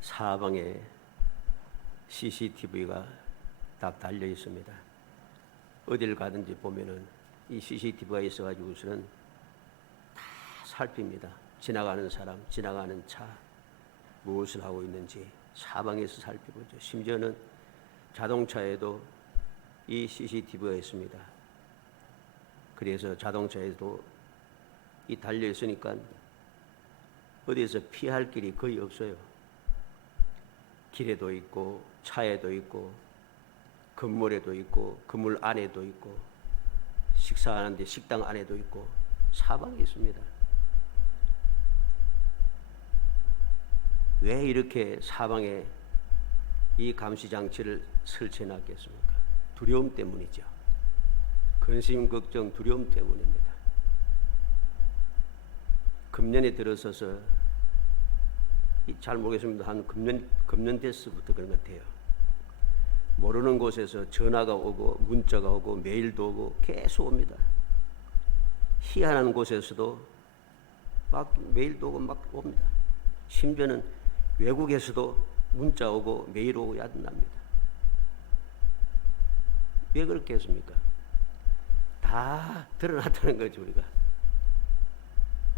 사방에 CCTV가 딱 달려 있습니다. 어딜 가든지 보면은 이 CCTV가 있어가지고서는 다 살핍니다. 지나가는 사람, 지나가는 차, 무엇을 하고 있는지 사방에서 살펴보죠. 심지어는 자동차에도 이 CCTV가 있습니다. 그래서 자동차에도 이 달려 있으니까 어디에서 피할 길이 거의 없어요. 길에도 있고 차에도 있고 건물에도 있고 건물 안에도 있고 식사하는데 식당 안에도 있고 사방에 있습니다. 왜 이렇게 사방에 이 감시장치를 설치해 놨겠습니까? 두려움 때문이죠. 근심, 걱정, 두려움 때문입니다. 금년에 들어서서 잘 모르겠습니다. 한 금년 됐서부터 그런 것 같아요. 모르는 곳에서 전화가 오고 문자가 오고 메일도 오고 계속 옵니다. 희한한 곳에서도 막 메일도 오고 막 옵니다. 심지어는 외국에서도 문자 오고 메일 오고 야단납니다. 왜 그렇겠습니까? 다 드러났다는 거죠.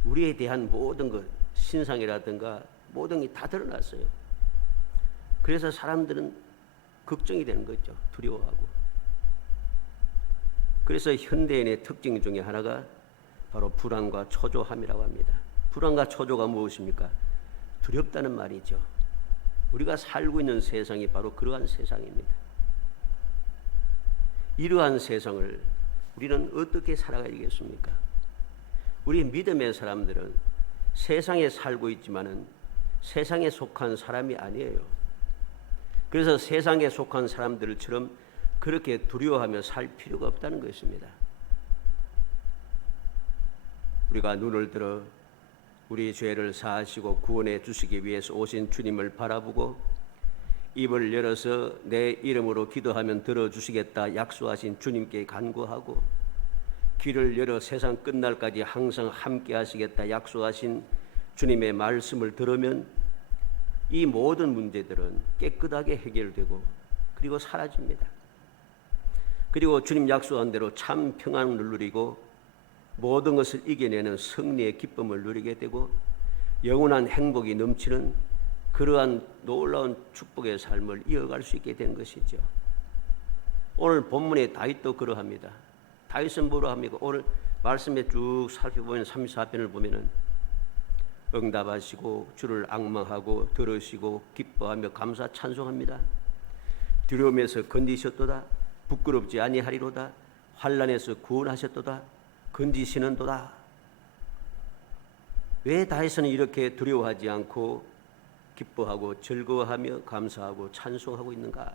우리에 대한 모든 것, 신상이라든가 모든 게 다 드러났어요. 그래서 사람들은 걱정이 되는 거죠. 두려워하고. 그래서 현대인의 특징 중에 하나가 바로 불안과 초조함이라고 합니다. 불안과 초조가 무엇입니까? 두렵다는 말이죠. 우리가 살고 있는 세상이 바로 그러한 세상입니다. 이러한 세상을 우리는 어떻게 살아가야겠습니까? 우리 믿음의 사람들은 세상에 살고 있지만은 세상에 속한 사람이 아니에요. 그래서 세상에 속한 사람들처럼 그렇게 두려워하며 살 필요가 없다는 것입니다. 우리가 눈을 들어 우리 죄를 사하시고 구원해 주시기 위해서 오신 주님을 바라보고 입을 열어서 내 이름으로 기도하면 들어주시겠다 약속하신 주님께 간구하고 귀를 열어 세상 끝날까지 항상 함께 하시겠다 약속하신 주님의 말씀을 들으면 이 모든 문제들은 깨끗하게 해결되고 그리고 사라집니다. 그리고 주님 약속한 대로 참 평안을 누리고 모든 것을 이겨내는 승리의 기쁨을 누리게 되고 영원한 행복이 넘치는 그러한 놀라운 축복의 삶을 이어갈 수 있게 된 것이죠. 오늘 본문의 다윗도 그러합니다. 다윗은 뭐로 합니까? 오늘 말씀에 쭉 살펴보면 34편을 보면은 응답하시고 주를 앙망하고 들으시고 기뻐하며 감사 찬송합니다. 두려움에서 건지셨도다. 부끄럽지 아니하리로다. 환난에서 구원하셨도다. 건지시는도다. 왜 다윗은 이렇게 두려워하지 않고 기뻐하고 즐거워하며 감사하고 찬송하고 있는가?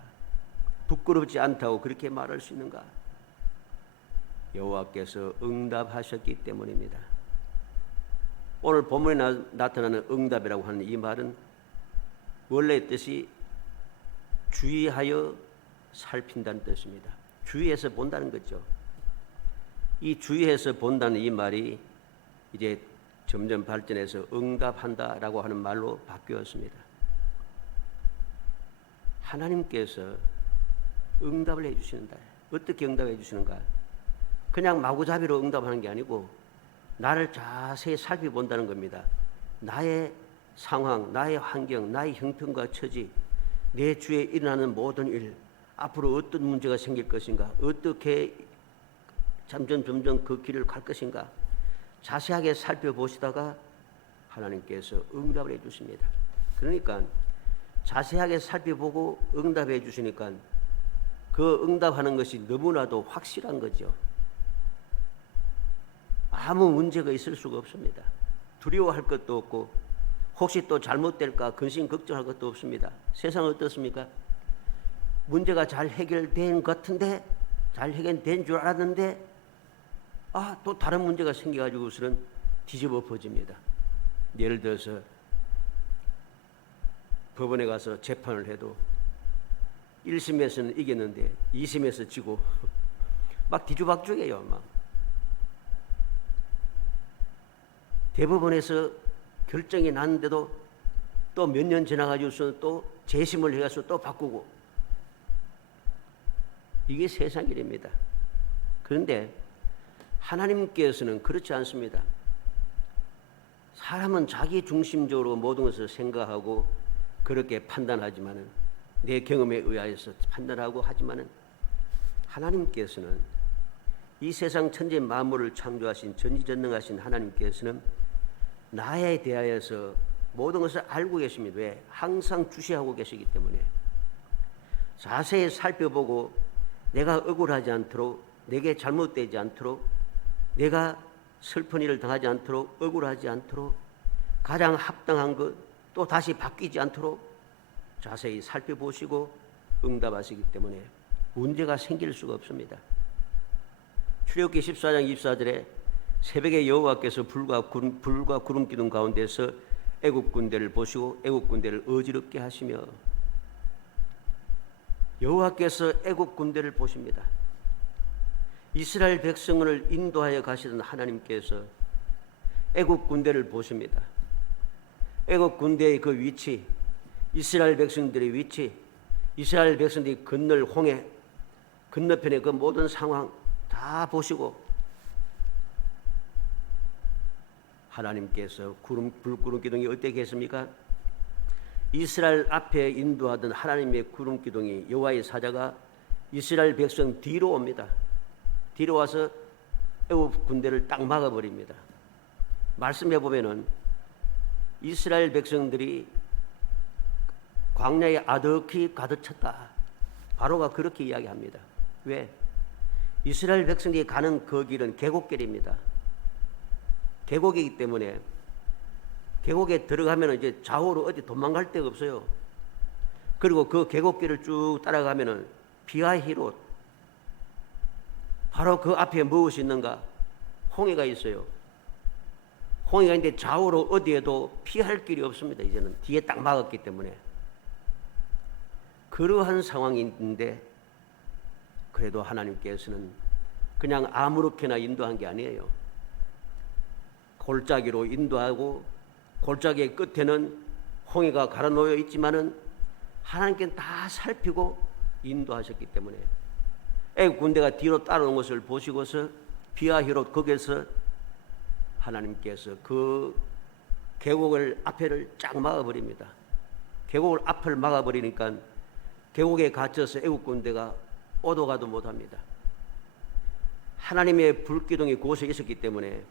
부끄럽지 않다고 그렇게 말할 수 있는가? 여호와께서 응답하셨기 때문입니다. 오늘 본문에 나타나는 응답이라고 하는 이 말은 원래의 뜻이 주의하여 살핀다는 뜻입니다. 주의해서 본다는 거죠. 이 주의해서 본다는 이 말이 이제 점점 발전해서 응답한다라고 하는 말로 바뀌었습니다. 하나님께서 응답을 해주시는다. 어떻게 응답해 주시는가? 그냥 마구잡이로 응답하는 게 아니고 나를 자세히 살펴본다는 겁니다. 나의 상황, 나의 환경, 나의 형편과 처지, 내 주위에 일어나는 모든 일, 앞으로 어떤 문제가 생길 것인가, 어떻게 점점 그 길을 갈 것인가 자세하게 살펴보시다가 하나님께서 응답을 해 주십니다. 그러니까 자세하게 살펴보고 응답해 주시니까 그 응답하는 것이 너무나도 확실한 거죠. 아무 문제가 있을 수가 없습니다. 두려워할 것도 없고 혹시 또 잘못될까 근심 걱정할 것도 없습니다. 세상은 어떻습니까? 문제가 잘 해결된 것 같은데 잘 해결된 줄 알았는데 또 다른 문제가 생겨가지고서는 뒤집어 퍼집니다. 예를 들어서 법원에 가서 재판을 해도 1심에서는 이겼는데 2심에서 지고 막 뒤죽박죽이에요. 막 대법원에서 결정이 났는데도 또 몇 년 지나가지고서 또 재심을 해가서 또 바꾸고, 이게 세상 일입니다. 그런데 하나님께서는 그렇지 않습니다. 사람은 자기 중심적으로 모든 것을 생각하고 그렇게 판단하지만은, 내 경험에 의하여서 판단하고 하지만은, 하나님께서는, 이 세상 천지 만물을 창조하신 전지전능하신 하나님께서는 나에 대하여서 모든 것을 알고 계십니다. 왜? 항상 주시하고 계시기 때문에. 자세히 살펴보고 내가 억울하지 않도록, 내게 잘못되지 않도록, 내가 슬픈 일을 당하지 않도록, 억울하지 않도록, 가장 합당한 것, 또 다시 바뀌지 않도록 자세히 살펴보시고 응답하시기 때문에 문제가 생길 수가 없습니다. 출애굽기 14장 24절에 새벽에 여호와께서 불과 구름 기둥 가운데서 애굽 군대를 보시고 애굽 군대를 어지럽게 하시며, 여호와께서 애굽 군대를 보십니다. 이스라엘 백성을 인도하여 가시던 하나님께서 애굽 군대를 보십니다. 애굽 군대의 그 위치, 이스라엘 백성들의 위치, 이스라엘 백성들이 건널 홍해 건너편의 그 모든 상황 다 보시고, 하나님께서 불구름 기둥이 어떻게 했습니까? 이스라엘 앞에 인도하던 하나님의 구름 기둥이, 여호와의 사자가 이스라엘 백성 뒤로 옵니다. 뒤로 와서 애굽 군대를 딱 막아버립니다. 말씀해 보면은 이스라엘 백성들이 광야에 아득히 가득 찼다. 바로가 그렇게 이야기합니다. 왜? 이스라엘 백성들이 가는 그 길은 계곡길입니다. 계곡이기 때문에 계곡에 들어가면 이제 좌우로 어디 도망갈 데가 없어요. 그리고 그 계곡길을 쭉 따라가면은 비하히롯, 바로 그 앞에 무엇이 있는가? 홍해가 있어요. 홍해가 있는데 좌우로 어디에도 피할 길이 없습니다. 이제는 뒤에 딱 막았기 때문에. 그러한 상황인데 그래도 하나님께서는 그냥 아무렇게나 인도한 게 아니에요. 골짜기로 인도하고, 골짜기의 끝에는 홍해가 갈아놓여 있지만은 하나님께는 다 살피고 인도하셨기 때문에 애굽 군대가 뒤로 따라오는 것을 보시고서 비하히롯 거기에서 하나님께서 그 계곡을 앞에를 쫙 막아버립니다. 계곡을 앞을 막아버리니까 계곡에 갇혀서 애굽 군대가 오도 가도 못합니다. 하나님의 불기둥이 그곳에 있었기 때문에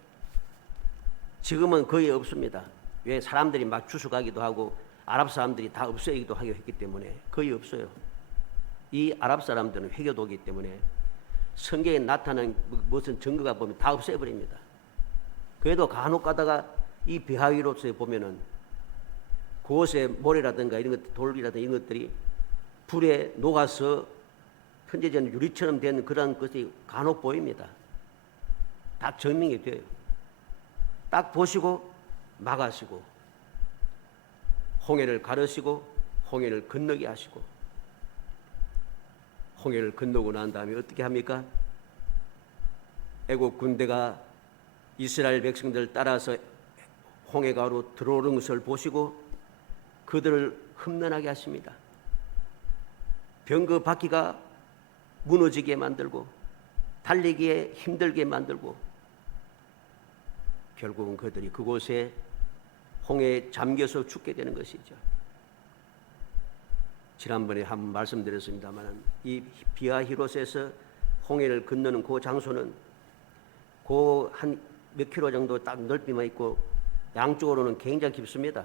지금은 거의 없습니다. 왜? 사람들이 막 추수가기도 하고 아랍 사람들이 다 없애기도 하기도 했기 때문에 거의 없어요. 이 아랍 사람들은 회교도기 때문에 성경에 나타난 무슨 증거가 보면 다 없애버립니다. 그래도 간혹 가다가 이 비하위로서에 보면은 그곳에 모래라든가 이런 것, 돌이라든가 이런 것들이 불에 녹아서 현재전 유리처럼 된 그런 것이 간혹 보입니다. 다 증명이 돼요. 딱 보시고 막으시고 홍해를 가르시고 홍해를 건너게 하시고, 홍해를 건너고 난 다음에 어떻게 합니까? 애국 군대가 이스라엘 백성들 따라서 홍해가로 들어오는 것을 보시고 그들을 험난하게 하십니다. 병거 바퀴가 무너지게 만들고 달리기에 힘들게 만들고, 결국은 그들이 그곳에 홍해에 잠겨서 죽게 되는 것이죠. 지난번에 한번 말씀드렸습니다만 이 비하히롯에서 홍해를 건너는 그 장소는 그 한 몇 킬로 정도 딱 넓이만 있고 양쪽으로는 굉장히 깊습니다.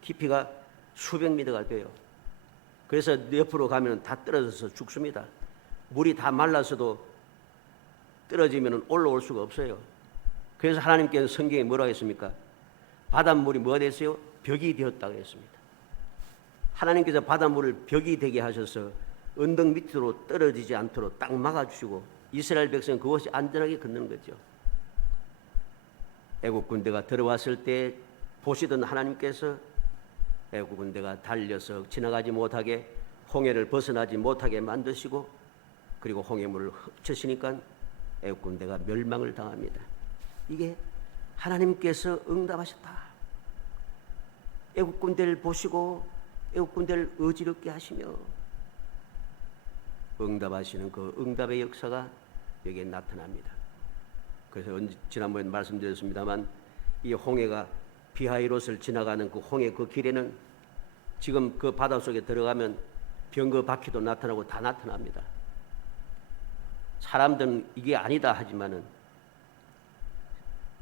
깊이가 수백 미터가 돼요. 그래서 옆으로 가면 다 떨어져서 죽습니다. 물이 다 말라서도 떨어지면 올라올 수가 없어요. 그래서 하나님께서 성경에 뭐라고 했습니까? 바닷물이 뭐가 됐어요? 벽이 되었다고 했습니다. 하나님께서 바닷물을 벽이 되게 하셔서 언덕 밑으로 떨어지지 않도록 딱 막아주시고 이스라엘 백성은 그것이 안전하게 건너는 거죠. 애국 군대가 들어왔을 때 보시던 하나님께서 애국 군대가 달려서 지나가지 못하게 홍해를 벗어나지 못하게 만드시고, 그리고 홍해물을 흡치시니까 애국 군대가 멸망을 당합니다. 이게 하나님께서 응답하셨다. 애국 군대를 보시고 애국 군대를 어지럽게 하시며 응답하시는 그 응답의 역사가 여기에 나타납니다. 그래서 지난번에 말씀드렸습니다만 이 홍해가 비하이롯을 지나가는 그 홍해 그 길에는 지금 그 바닷속에 들어가면 병거 바퀴도 나타나고 다 나타납니다. 사람들은 이게 아니다 하지만은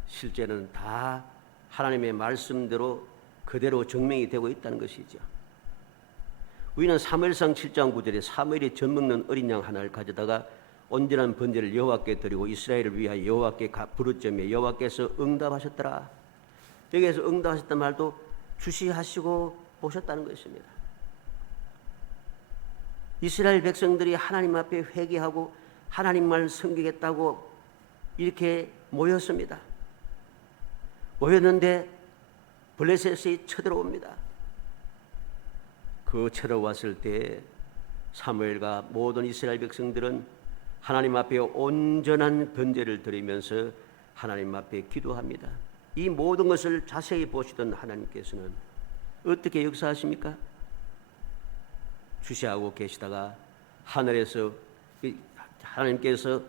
실제는 다 하나님의 말씀대로 그대로 증명이 되고 있다는 것이죠. 우리는 사무엘상 7장 9절에 사무엘이 젖 먹는 어린 양 하나를 가져다가 온전한 번제를 여호와께 드리고 이스라엘을 위하여 여호와께 부르짖으며 여호와께서 응답하셨더라. 여기에서 응답하셨단 말도 주시하시고 보셨다는 것입니다. 이스라엘 백성들이 하나님 앞에 회개하고 하나님만 섬기겠다고 이렇게 모였습니다. 모였는데 블레셋이 쳐들어옵니다. 그 쳐들어왔을 때 사무엘과 모든 이스라엘 백성들은 하나님 앞에 온전한 번제를 드리면서 하나님 앞에 기도합니다. 이 모든 것을 자세히 보시던 하나님께서는 어떻게 역사하십니까? 주시하고 계시다가 하늘에서 하나님께서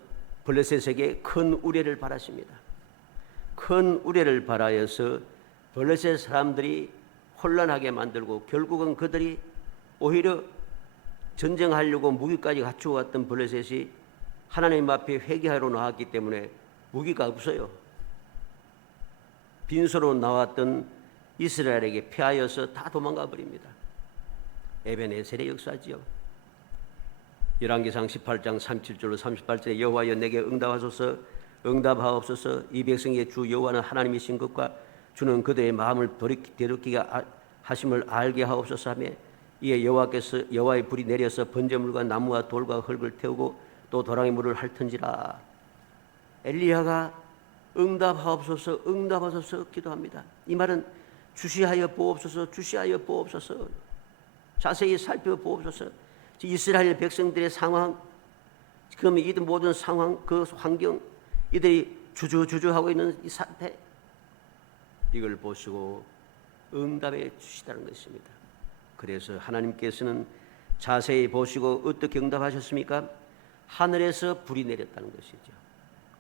블레셋에게 큰 우레를 바라십니다. 큰 우레를 바라여서 블레셋 사람들이 혼란하게 만들고 결국은 그들이 오히려 전쟁하려고 무기까지 갖추고 왔던 블레셋이 하나님 앞에 회개하러 나왔기 때문에 무기가 없어요. 빈소로 나왔던 이스라엘에게 패하여서 다 도망가 버립니다. 에벤에셀의 역사지요. 열왕기상 18장 37절로 38절에 여호와여 내게 응답하소서 응답하옵소서 이 백성의 주 여호와는 하나님이신 것과 주는 그들의 마음을 되돌이키게 하심을 알게 하옵소서 하며 이에 여호와께서 여호와의 불이 내려서 번제물과 나무와 돌과 흙을 태우고 또 도랑의 물을 핥은지라. 엘리야가 응답하옵소서 응답하소서 기도합니다. 이 말은 주시하여 보옵소서 주시하여 보옵소서 자세히 살펴보옵소서. 이스라엘 백성들의 상황, 지금 이들 모든 상황, 그 환경, 이들이 주저주저하고 있는 이 상태, 이걸 보시고 응답해 주시다는 것입니다. 그래서 하나님께서는 자세히 보시고 어떻게 응답하셨습니까? 하늘에서 불이 내렸다는 것이죠.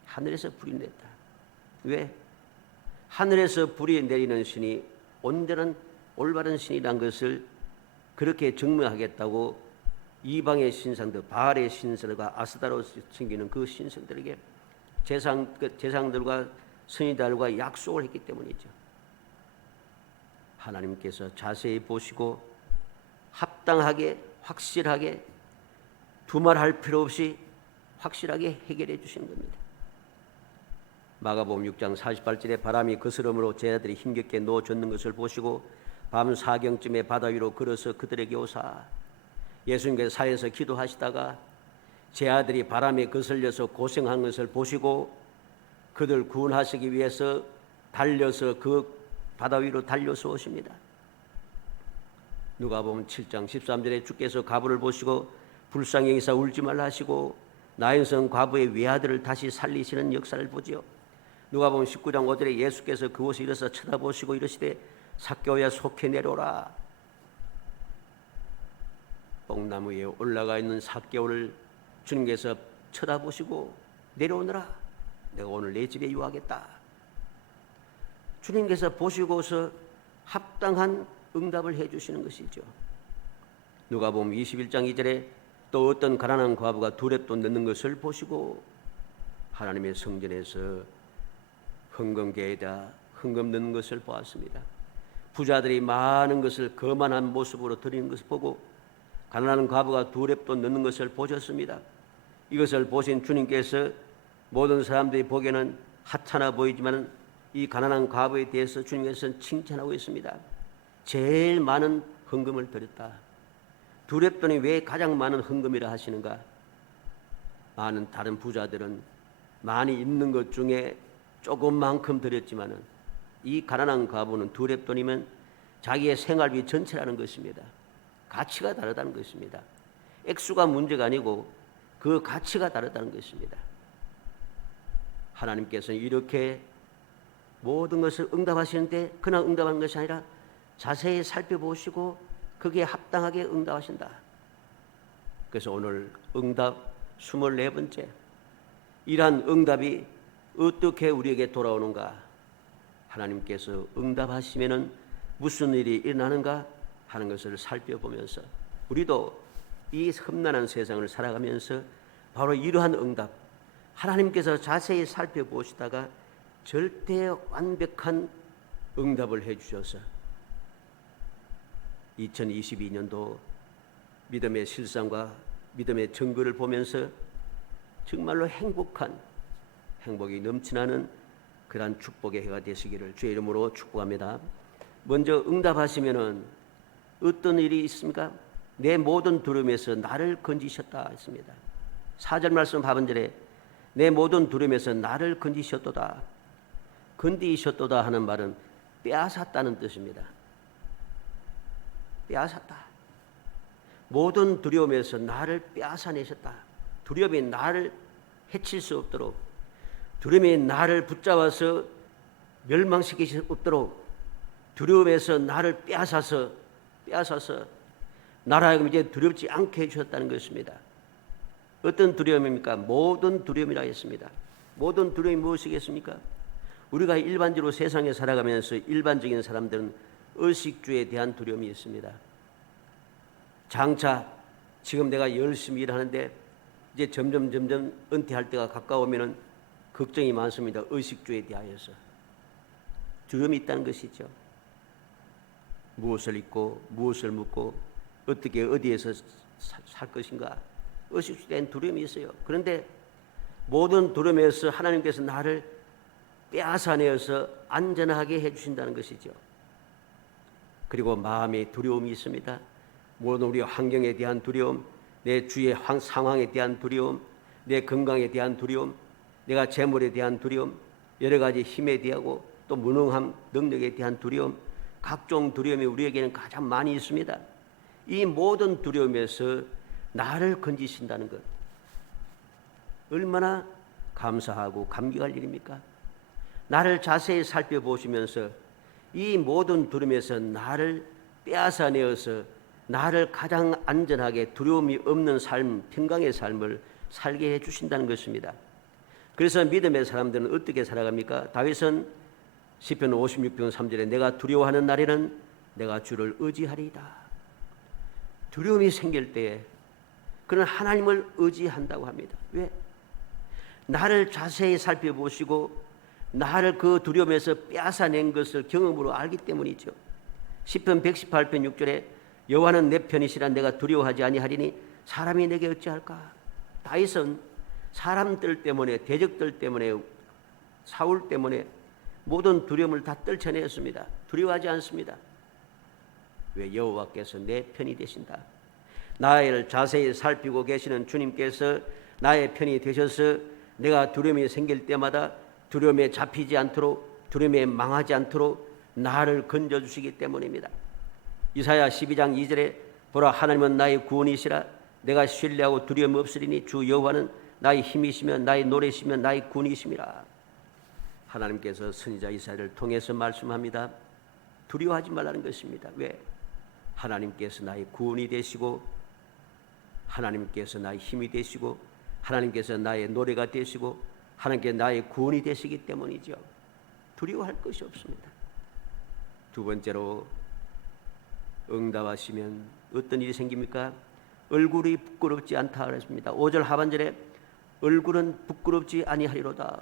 하늘에서 불이 내렸다. 왜? 하늘에서 불이 내리는 신이 온전한 올바른 신이란 것을 그렇게 증명하겠다고 이방의 신상들, 바알의 신들과 아스다로 섬기는 그 신성들에게 제상들과 선지자들과 약속을 했기 때문이죠. 하나님께서 자세히 보시고 합당하게 확실하게 두말할 필요 없이 확실하게 해결해 주신 겁니다. 마가복음 6장 48절에 바람이 거스름으로 제자들이 힘겹게 누워졌는 것을 보시고 밤 4경쯤에 바다 위로 걸어서 그들에게 오사 예수님께서 사에서 기도하시다가 제 아들이 바람에 거슬려서 고생한 것을 보시고 그들 구원하시기 위해서 달려서 그 바다 위로 달려서 오십니다. 누가복음 7장 13절에 주께서 과부를 보시고 불쌍히 여기사 울지 말라 하시고 나인성 과부의 외아들을 다시 살리시는 역사를 보지요. 누가복음 19장 5절에 예수께서 그곳에 일어서 쳐다보시고 이르시되 삭개오야 속히 내려오라. 뽕나무 위에 올라가 있는 삭개오를 주님께서 쳐다보시고 내려오너라. 내가 오늘 내 집에 유하겠다. 주님께서 보시고서 합당한 응답을 해주시는 것이죠. 누가복음 21장 2절에 또 어떤 가난한 과부가 두렙돈 넣는 것을 보시고 하나님의 성전에서 헌금계에다 헌금 넣는 것을 보았습니다. 부자들이 많은 것을 거만한 모습으로 드리는 것을 보고 가난한 과부가 두렙돈 넣는 것을 보셨습니다. 이것을 보신 주님께서 모든 사람들이 보기에는 하찮아 보이지만 이 가난한 과부에 대해서 주님께서는 칭찬하고 있습니다. 제일 많은 헌금을 드렸다. 두렙돈이 왜 가장 많은 헌금이라 하시는가? 많은 다른 부자들은 많이 있는 것 중에 조금만큼 드렸지만은 이 가난한 과부는 두렙돈이면 자기의 생활비 전체라는 것입니다. 가치가 다르다는 것입니다. 액수가 문제가 아니고 그 가치가 다르다는 것입니다. 하나님께서는 이렇게 모든 것을 응답하시는데 그냥 응답하는 것이 아니라 자세히 살펴보시고 거기에 합당하게 응답하신다. 그래서 오늘 응답 24번째, 이러한 응답이 어떻게 우리에게 돌아오는가? 하나님께서 응답하시면은 무슨 일이 일어나는가 하는 것을 살펴보면서 우리도 이 험난한 세상을 살아가면서 바로 이러한 응답, 하나님께서 자세히 살펴보시다가 절대 완벽한 응답을 해주셔서 2022년도 믿음의 실상과 믿음의 증거를 보면서 정말로 행복이 넘치나는 그러한 축복의 해가 되시기를 주의 이름으로 축복합니다. 먼저 응답하시면은 어떤 일이 있습니까? 내 모든 두려움에서 나를 건지셨다 했습니다. 4절 말씀 하반절에 내 모든 두려움에서 나를 건지셨도다. 건지셨도다 하는 말은 빼앗았다는 뜻입니다. 빼앗았다. 모든 두려움에서 나를 빼앗아내셨다. 두려움이 나를 해칠 수 없도록, 두려움이 나를 붙잡아서 멸망시킬 수 없도록 두려움에서 나를 빼앗아서 나라 하여금 이제 두렵지 않게 해주셨다는 것입니다. 어떤 두려움입니까? 모든 두려움이라 했습니다. 모든 두려움이 무엇이겠습니까? 우리가 일반적으로 세상에 살아가면서 일반적인 사람들은 의식주에 대한 두려움이 있습니다. 장차 지금 내가 열심히 일하는데 이제 점점 은퇴할 때가 가까우면 걱정이 많습니다. 의식주에 대하여서 두려움이 있다는 것이죠. 무엇을 입고 무엇을 묻고 어떻게 어디에서 살 것인가, 의식주에 대한 두려움이 있어요. 그런데 모든 두려움에서 하나님께서 나를 빼앗아내어서 안전하게 해주신다는 것이죠. 그리고 마음의 두려움이 있습니다. 모든 우리 환경에 대한 두려움, 내 주위의 상황에 대한 두려움, 내 건강에 대한 두려움, 내가 재물에 대한 두려움, 여러 가지 힘에 대하고 또 무능함, 능력에 대한 두려움, 각종 두려움이 우리에게는 가장 많이 있습니다. 이 모든 두려움에서 나를 건지신다는 것, 얼마나 감사하고 감격할 일입니까? 나를 자세히 살펴보시면서 이 모든 두려움에서 나를 빼앗아내어서 나를 가장 안전하게 두려움이 없는 삶, 평강의 삶을 살게 해주신다는 것입니다. 그래서 믿음의 사람들은 어떻게 살아갑니까? 다윗은 시편 56편 3절에 내가 두려워하는 날에는 내가 주를 의지하리이다. 두려움이 생길 때에 그는 하나님을 의지한다고 합니다. 왜? 나를 자세히 살펴보시고 나를 그 두려움에서 빼앗아낸 것을 경험으로 알기 때문이죠. 시편 118편 6절에 여호와는 내 편이시라 내가 두려워하지 아니하리니 사람이 내게 어찌할까? 다윗은 사람들 때문에, 대적들 때문에, 사울 때문에 모든 두려움을 다 떨쳐냈습니다. 두려워하지 않습니다. 왜? 여호와께서 내 편이 되신다. 나를 자세히 살피고 계시는 주님께서 나의 편이 되셔서 내가 두려움이 생길 때마다 두려움에 잡히지 않도록, 두려움에 망하지 않도록 나를 건져주시기 때문입니다. 이사야 12장 2절에 보라 하나님은 나의 구원이시라 내가 신뢰하고 두려움 없으리니 주 여호와는 나의 힘이시며 나의 노래시며 나의 구원이심이라. 하나님께서 선지자 이사야를 통해서 말씀합니다. 두려워하지 말라는 것입니다. 왜? 하나님께서 나의 구원이 되시고 하나님께서 나의 힘이 되시고 하나님께서 나의 노래가 되시고 하나님께 나의 구원이 되시기 때문이죠. 두려워할 것이 없습니다. 두 번째로 응답하시면 어떤 일이 생깁니까? 얼굴이 부끄럽지 않다 그랬습니다. 5절 하반절에 얼굴은 부끄럽지 아니하리로다.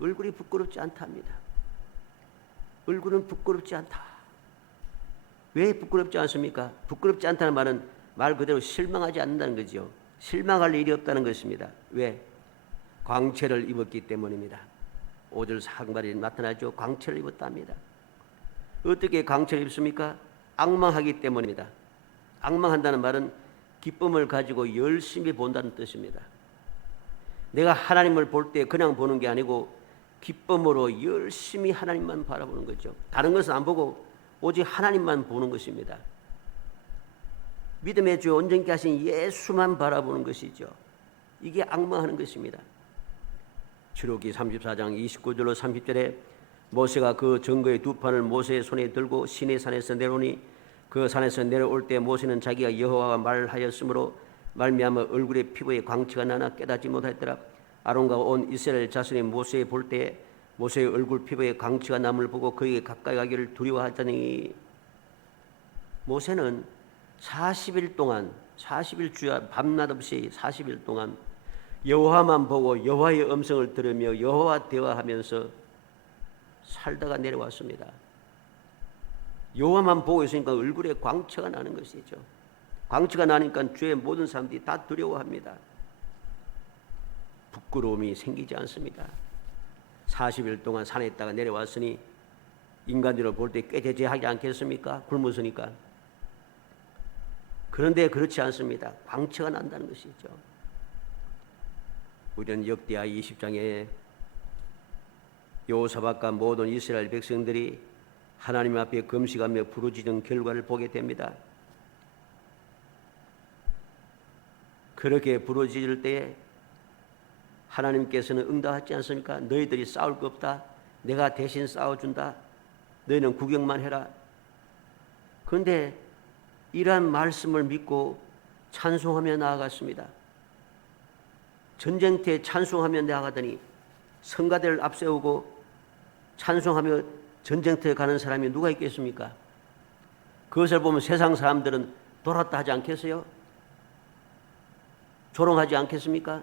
얼굴이 부끄럽지 않다 합니다. 얼굴은 부끄럽지 않다. 왜 부끄럽지 않습니까? 부끄럽지 않다는 말은 말 그대로 실망하지 않는다는 거죠. 실망할 일이 없다는 것입니다. 왜? 광채를 입었기 때문입니다. 5절 상반이 나타나죠. 광채를 입었답니다. 어떻게 광채를 입습니까? 앙망하기 때문입니다. 앙망한다는 말은 기쁨을 가지고 열심히 본다는 뜻입니다. 내가 하나님을 볼 때 그냥 보는 게 아니고 기쁨으로 열심히 하나님만 바라보는 거죠. 다른 것은 안 보고 오직 하나님만 보는 것입니다. 믿음의 주 온전케 하신 예수만 바라보는 것이죠. 이게 앙망하는 것입니다. 출애굽기 34장 29절로 30절에 모세가 그 증거의 두 판을 모세의 손에 들고 시내산에서 내려오니 그 산에서 내려올 때 모세는 자기가 여호와와 말하였으므로 말미암아 얼굴에 피부에 광채가 나나 깨닫지 못하였더라. 아론과 온 이스라엘 자손이 모세에 볼 때에 모세의 얼굴 피부에 광채가 남을 보고 그에게 가까이 가기를 두려워하더니 모세는 40일 동안 40일 주야 밤낮 없이 40일 동안 여호와만 보고 여호와의 음성을 들으며 여호와와 대화하면서 살다가 내려왔습니다. 여호와만 보고 있으니까 얼굴에 광채가 나는 것이죠. 광채가 나니까 주의 모든 사람들이 다 두려워합니다. 부끄러움이 생기지 않습니다. 40일 동안 산에 있다가 내려왔으니 인간들을 볼 때 꾀죄죄하지 않겠습니까? 굶었으니까. 그런데 그렇지 않습니다. 광채가 난다는 것이죠. 우리는 역대하 20장에 여호사밧과 모든 이스라엘 백성들이 하나님 앞에 금식하며 부르짖은 결과를 보게 됩니다. 그렇게 부르짖을 때에 하나님께서는 응답하지 않습니까? 너희들이 싸울 거 없다. 내가 대신 싸워준다. 너희는 구경만 해라. 그런데 이러한 말씀을 믿고 찬송하며 나아갔습니다. 전쟁터에 찬송하며 나아가더니 성가대를 앞세우고 찬송하며 전쟁터에 가는 사람이 누가 있겠습니까? 그것을 보면 세상 사람들은 돌았다 하지 않겠어요? 조롱하지 않겠습니까?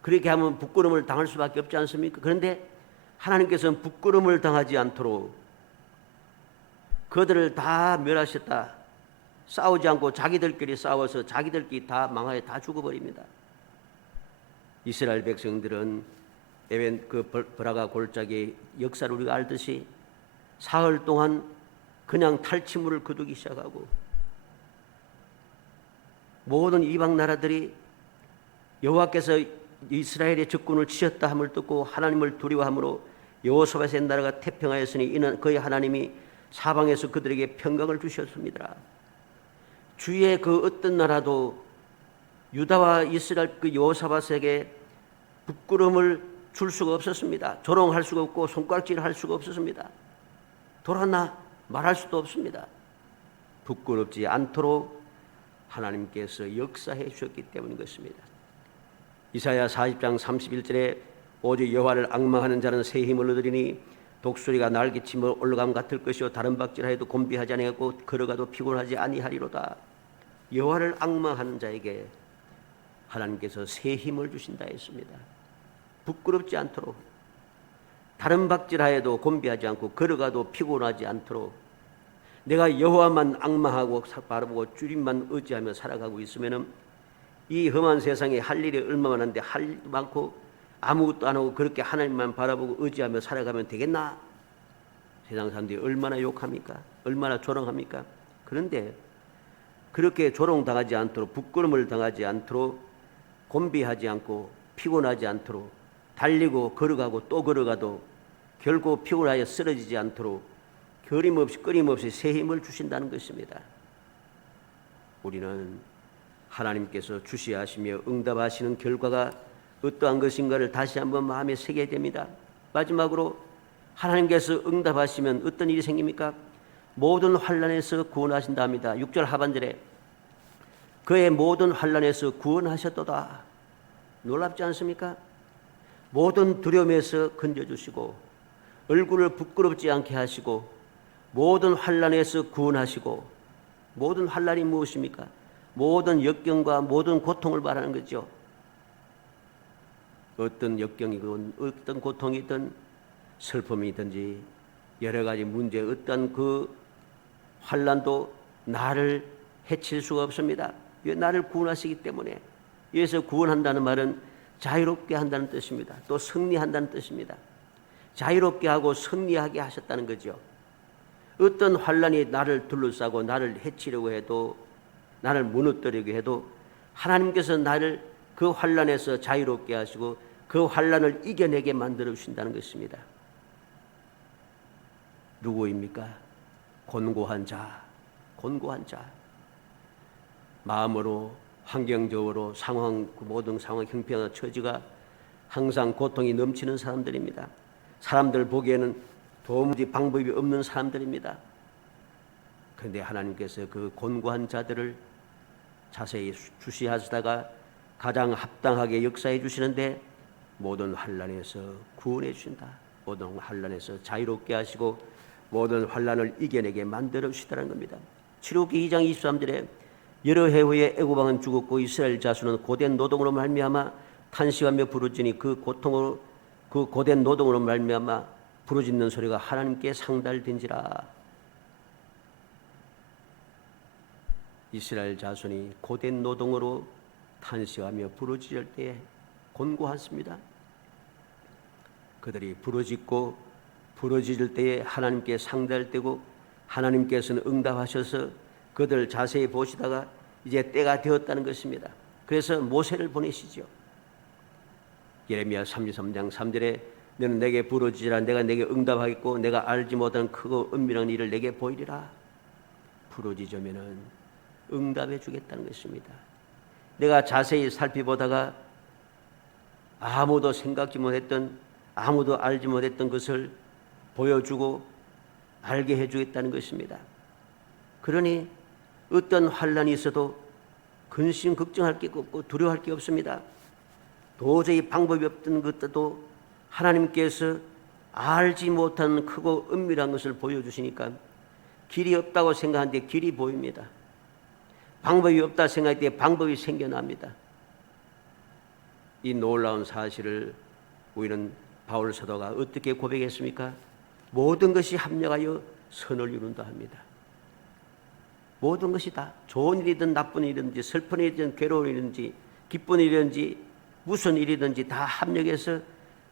그렇게 하면 부끄러움을 당할 수밖에 없지 않습니까? 그런데 하나님께서는 부끄러움을 당하지 않도록 그들을 다 멸하셨다. 싸우지 않고 자기들끼리 싸워서 자기들끼리 다 망하여 다 죽어버립니다. 이스라엘 백성들은 에벤 그 브라가 골짜기의 역사를 우리가 알듯이 사흘 동안 그냥 탈취물을 거두기 시작하고 모든 이방 나라들이 여호와께서 이스라엘의 적군을 치셨다 함을 듣고 하나님을 두려워함으로 여호사밧의 나라가 태평하였으니 이는 그의 하나님이 사방에서 그들에게 평강을 주셨습니다. 주위의 그 어떤 나라도 유다와 이스라엘 그 여호사밧에게 부끄러움을 줄 수가 없었습니다. 조롱할 수가 없고 손가락질할 수가 없었습니다. 돌았나 말할 수도 없습니다. 부끄럽지 않도록 하나님께서 역사해 주셨기 때문인 것입니다. 이사야 40장 31절에 오직 여호와를 앙망하는 자는 새 힘을 얻으리니 독수리가 날개치며 올라감 같을 것이요 다른 박질하여도 곤비하지 아니하고 걸어가도 피곤하지 아니하리로다. 여호와를 앙망하는 자에게 하나님께서 새 힘을 주신다 했습니다. 부끄럽지 않도록 다른 박질하여도 곤비하지 않고 걸어가도 피곤하지 않도록 내가 여호와만 앙망하고 바라보고 주님만 의지하며 살아가고 있으면은 이 험한 세상에 할 일이 얼마나 많은데 할 일도 많고 아무것도 안 하고 그렇게 하나님만 바라보고 의지하며 살아가면 되겠나? 세상 사람들이 얼마나 욕합니까? 얼마나 조롱합니까? 그런데 그렇게 조롱당하지 않도록 부끄러움을 당하지 않도록 곤비하지 않고 피곤하지 않도록 달리고 걸어가고 또 걸어가도 결코 피곤하여 쓰러지지 않도록 끊임없이 새 힘을 주신다는 것입니다. 우리는 하나님께서 주시하시며 응답하시는 결과가 어떠한 것인가를 다시 한번 마음에 새겨야 됩니다. 마지막으로 하나님께서 응답하시면 어떤 일이 생깁니까? 모든 환난에서 구원하신다 합니다. 6절 하반절에 그의 모든 환난에서 구원하셨도다. 놀랍지 않습니까? 모든 두려움에서 건져주시고 얼굴을 부끄럽지 않게 하시고 모든 환난에서 구원하시고 모든 환난이 무엇입니까? 모든 역경과 모든 고통을 말하는 거죠. 어떤 역경이든 어떤 고통이든 슬픔이든지 여러 가지 문제 어떤 그 환난도 나를 해칠 수가 없습니다. 왜 나를 구원하시기 때문에. 여기서 구원한다는 말은 자유롭게 한다는 뜻입니다. 또 승리한다는 뜻입니다. 자유롭게 하고 승리하게 하셨다는 거죠. 어떤 환난이 나를 둘러싸고 나를 해치려고 해도 나를 무너뜨리게 해도 하나님께서 나를 그 환난에서 자유롭게 하시고 그 환난을 이겨내게 만들어 주신다는 것입니다. 누구입니까? 곤고한 자, 곤고한 자. 마음으로 환경적으로 모든 상황 형편과 처지가 항상 고통이 넘치는 사람들입니다. 사람들 보기에는 도무지 방법이 없는 사람들입니다. 그런데 하나님께서 그 곤고한 자들을 자세히 주시하시다가 가장 합당하게 역사해 주시는데 모든 환난에서 구원해 주신다. 모든 환난에서 자유롭게 하시고 모든 환난을 이겨내게 만들어 주시다는 겁니다. 출애굽기 2장 23절에 여러 해 후에 애굽 왕은 죽었고 이스라엘 자손은 고된 노동으로 말미암아 탄식하며 부르짖으니 그 고통으로 그 고된 노동으로 말미암아 부르짖는 소리가 하나님께 상달된지라. 이스라엘 자손이 고된 노동으로 탄식하며 부르짖을 때에 곤고했습니다. 그들이 부르짖을 때에 하나님께 상달되고 하나님께서는 응답하셔서 그들 자세히 보시다가 이제 때가 되었다는 것입니다. 그래서 모세를 보내시죠. 예레미야 33장 3절에 너는 내게 부르짖으라 내가 내게 응답하겠고 내가 알지 못한 크고 은밀한 일을 내게 보이리라. 부르짖으면은 응답해 주겠다는 것입니다. 내가 자세히 살펴보다가 아무도 생각지 못했던 아무도 알지 못했던 것을 보여주고 알게 해주겠다는 것입니다. 그러니 어떤 환난이 있어도 근심 걱정할 게 없고 두려워할 게 없습니다. 도저히 방법이 없던 것도 하나님께서 알지 못한 크고 은밀한 것을 보여주시니까 길이 없다고 생각하는데 길이 보입니다. 방법이 없다 생각할 때 방법이 생겨납니다. 이 놀라운 사실을 우리는 바울 사도가 어떻게 고백했습니까? 모든 것이 합력하여 선을 이룬다 합니다. 모든 것이 다 좋은 일이든 나쁜 일이든지 슬픈 일이든 괴로운 일이든지 기쁜 일이든지 무슨 일이든지 다 합력해서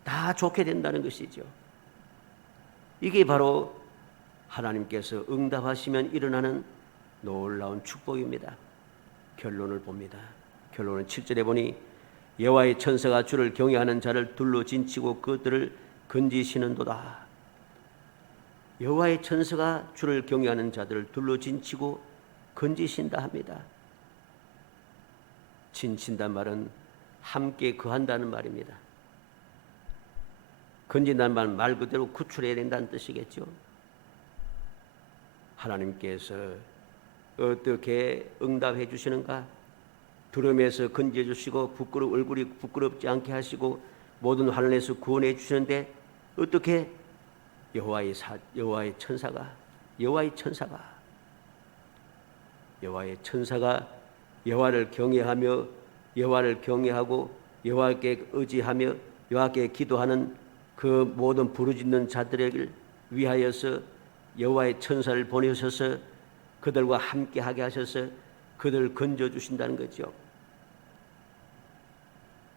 다 좋게 된다는 것이죠. 이게 바로 하나님께서 응답하시면 일어나는 놀라운 축복입니다. 결론을 봅니다. 결론은 7절에 보니 여호와의 천사가 주를 경외하는 자를 둘러 진치고 그들을 건지시는도다. 여호와의 천사가 주를 경외하는 자들을 둘러 진치고 건지신다 합니다. 진친단 말은 함께 거한다는 말입니다. 건진다는 말은 말 그대로 구출해야 된다는 뜻이겠죠. 하나님께서 어떻게 응답해 주시는가? 두려움에서 건져 주시고 얼굴이 부끄럽지 않게 하시고 모든 환난에서 구원해 주시는데 어떻게 여호와의 천사가 여호와를 경외하고 여호와께 의지하며 여호와께 기도하는 그 모든 부르짖는 자들을 위하여서 여호와의 천사를 보내셔서 그들과 함께하게 하셔서 그들을 건져주신다는 거죠.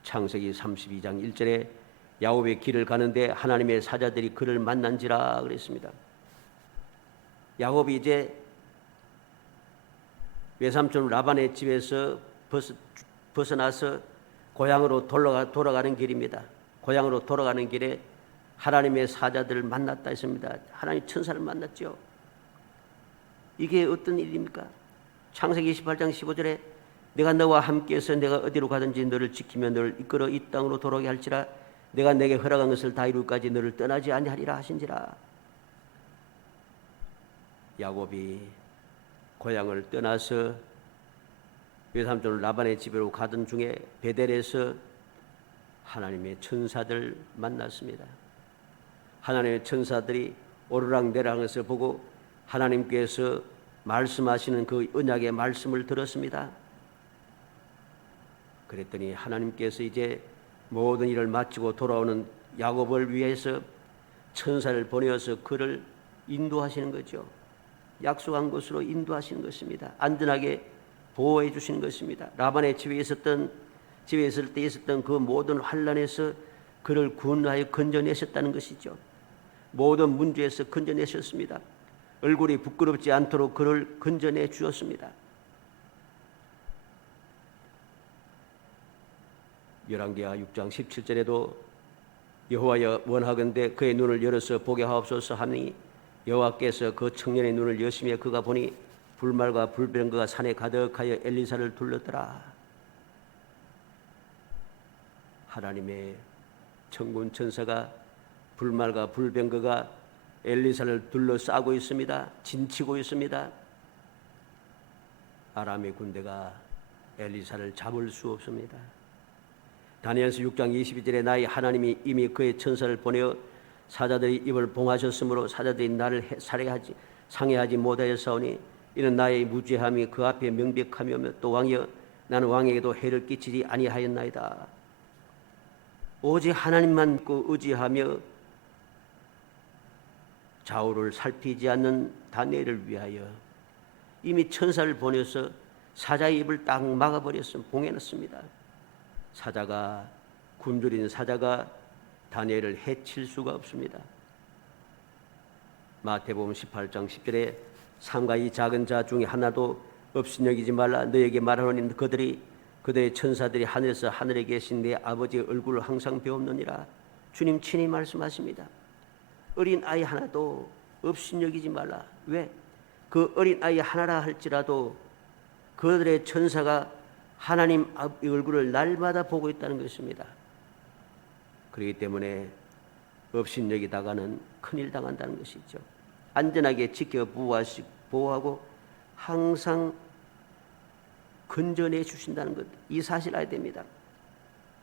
창세기 32장 1절에 야곱의 길을 가는데 하나님의 사자들이 그를 만난지라 그랬습니다. 야곱이 이제 외삼촌 라반의 집에서 벗어나서 고향으로 돌아가는 길입니다. 고향으로 돌아가는 길에 하나님의 사자들을 만났다 했습니다. 하나님 천사를 만났죠. 이게 어떤 일입니까? 창세기 28장 15절에 내가 너와 함께해서 내가 어디로 가든지 너를 지키며 너를 이끌어 이 땅으로 돌아오게 할지라 내가 내게 허락한 것을 다 이루기까지 너를 떠나지 아니하리라 하신지라. 야곱이 고향을 떠나서 외삼촌 라반의 집으로 가던 중에 베델에서 하나님의 천사들 만났습니다. 하나님의 천사들이 오르락내리락하는 것을 보고 하나님께서 말씀하시는 그 언약의 말씀을 들었습니다. 그랬더니 하나님께서 이제 모든 일을 마치고 돌아오는 야곱을 위해서 천사를 보내어서 그를 인도하시는 거죠. 약속한 곳으로 인도하시는 것입니다. 안전하게 보호해 주시는 것입니다. 라반의 집에 있을 때 있었던 그 모든 환난에서 그를 구원하여 건져내셨다는 것이죠. 모든 문제에서 건져내셨습니다. 얼굴이 부끄럽지 않도록 그를 건져내 주었습니다. 열왕기하 6장 17절에도 여호와여 원하건대 그의 눈을 열어서 보게 하옵소서 하니 여호와께서 그 청년의 눈을 여시며 그가 보니 불말과 불병거가 산에 가득하여 엘리사를 둘렀더라. 하나님의 천군 천사가 불말과 불병거가 엘리사를 둘러싸고 있습니다. 진치고 있습니다. 아람의 군대가 엘리사를 잡을 수 없습니다. 다니엘서 6장 22절에 나의 하나님이 이미 그의 천사를 보내어 사자들이 입을 봉하셨으므로 사자들이 나를 상해하지 못하였사오니 이는 나의 무죄함이 그 앞에 명백하며 또 왕이여 나는 왕에게도 해를 끼치지 아니하였나이다. 오직 하나님만 믿고 의지하며 좌우를 살피지 않는 다니엘을 위하여 이미 천사를 보내서 사자의 입을 딱 막아버렸습니다. 봉해놨습니다. 사자가 굶주린 사자가 다니엘을 해칠 수가 없습니다. 마태복음 18장 10절에 삼가 이 작은 자 중에 하나도 업신여기지 말라 너에게 말하노니 그들의 천사들이 하늘에서 하늘에 계신 내 아버지의 얼굴을 항상 배웠느니라. 주님 친히 말씀하십니다. 어린 아이 하나도 업신여기지 말라. 왜? 그 어린 아이 하나라 할지라도 그들의 천사가 하나님 얼굴을 날마다 보고 있다는 것입니다. 그렇기 때문에 업신여기다가는 큰일 당한다는 것이죠. 안전하게 지켜 보호하고 항상 건져내 주신다는 것, 이 사실 알아야 됩니다.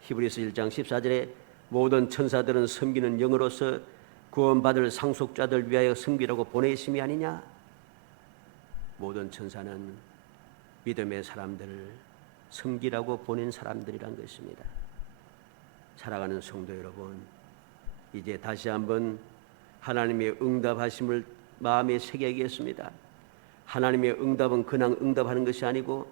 히브리서 1장 14절에 모든 천사들은 섬기는 영으로서 구원받을 상속자들 위하여 섬기라고 보내심이 아니냐. 모든 천사는 믿음의 사람들을 섬기라고 보낸 사람들이란 것입니다. 사랑하는 성도 여러분, 이제 다시 한번 하나님의 응답하심을 마음에 새겨야겠습니다. 하나님의 응답은 그냥 응답하는 것이 아니고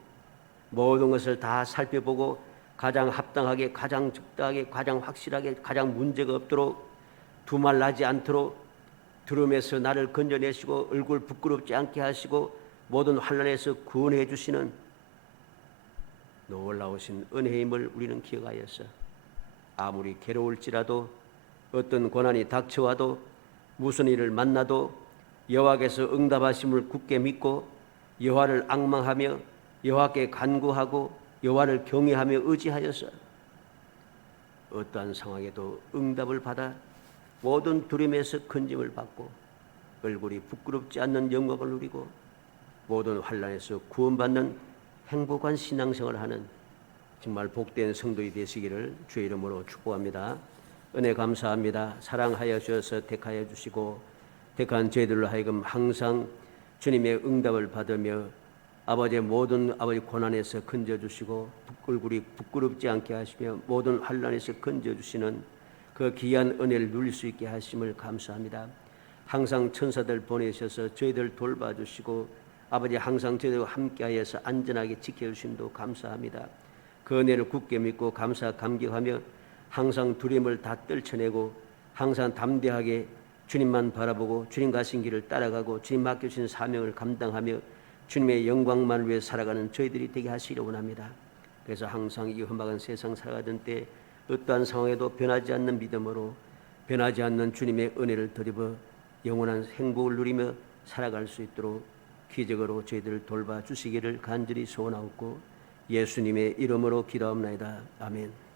모든 것을 다 살펴보고 가장 합당하게, 가장 적당하게, 가장 확실하게, 가장 문제가 없도록 두말 나지 않도록 들음에서 나를 건져내시고 얼굴 부끄럽지 않게 하시고 모든 환난에서 구원해 주시는 놀라우신 은혜의 힘을 우리는 기억하여서 아무리 괴로울지라도 어떤 고난이 닥쳐와도 무슨 일을 만나도 여호와께서 응답하심을 굳게 믿고 여호와를 앙망하며 여호와께 간구하고 여호와를 경외하며 의지하여서 어떠한 상황에도 응답을 받아 모든 두려움에서 건짐을 받고 얼굴이 부끄럽지 않는 영광을 누리고 모든 환난에서 구원받는 행복한 신앙생활을 하는 정말 복된 성도이 되시기를 주의 이름으로 축복합니다. 은혜 감사합니다. 사랑하여 주셔서 택하여 주시고 택한 저희들로 하여금 항상 주님의 응답을 받으며 아버지의 모든 고난에서 건져주시고 얼굴이 부끄럽지 않게 하시며 모든 환난에서 건져주시는 그 귀한 은혜를 누릴 수 있게 하심을 감사합니다. 항상 천사들 보내셔서 저희들 돌봐주시고 아버지 항상 저희들과 함께하여서 안전하게 지켜주심도 감사합니다. 그 은혜를 굳게 믿고 감격하며 항상 두려움을 다 떨쳐내고 항상 담대하게 주님만 바라보고 주님 가신 길을 따라가고 주님 맡겨주신 사명을 감당하며 주님의 영광만을 위해 살아가는 저희들이 되게 하시기를 원합니다. 그래서 항상 이 험악한 세상 살아가던 때 어떠한 상황에도 변하지 않는 믿음으로 변하지 않는 주님의 은혜를 드리며 영원한 행복을 누리며 살아갈 수 있도록 기적으로 저희들을 돌봐 주시기를 간절히 소원하옵고 예수님의 이름으로 기도합나이다. 아멘.